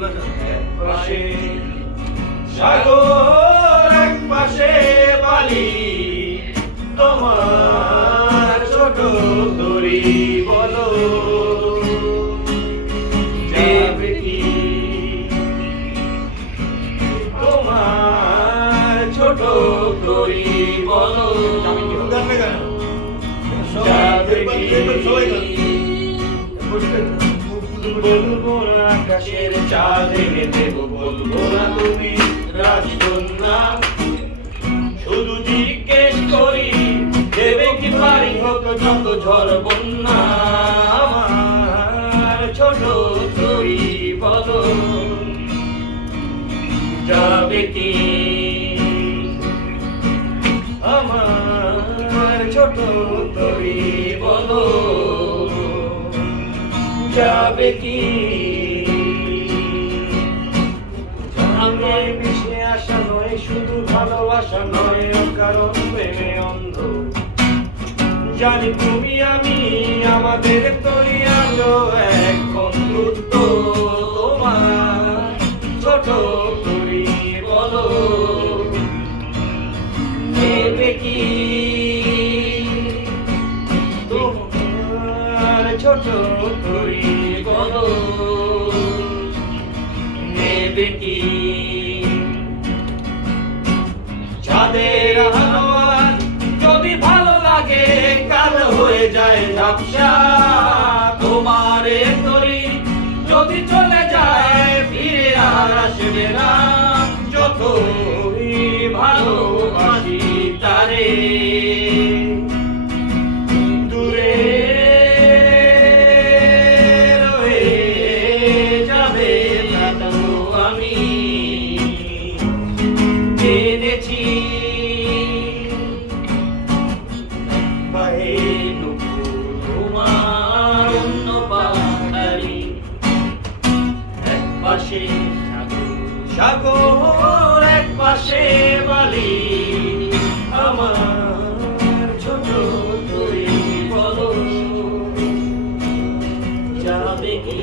পাশে সাগর, এক পাশে বালি, তোমার ছোট তরি বলো যাবে কি? তোমার ছোট তরি বলো যাবে কি? বলবো না আকাশের চাঁদ এনে দেব, বলবো না তুমি রাজকন্যা, শুধু জিজ্ঞেস করি দেবে কি পারি হোক যত ঝড় বন্যা। আমার ছোট তরি বলো যাবে কি? আমার ছোট তরি বলো যাবে কি? নয় মিশে আসা নয়, শুধু ভালোবাসা নয়, কারণ প্রেমে অন্ধ। জানি তুমি আমি আমাদের তরি আজও এক বন্ধুত্ব। তোমার ছোট তরি বলো নেবে কি? তোমার ছোট তরি বলো নেবে কি? চাঁদের আলো যদি ভালো লাগে কাল হয়ে যায় ঝাপসা, তোমার তরি যদি চলে যায় ফিরে আর আসবে না। যতই ভালোবাসি তারে দূরে রয়ে যাবে তা তো আমি জেনেছি। তোমার অন্য পাহাড়ি, এক পাশে সাগর, এক পাশে বালি, আমার ছোট তরি বলো যাবে কি?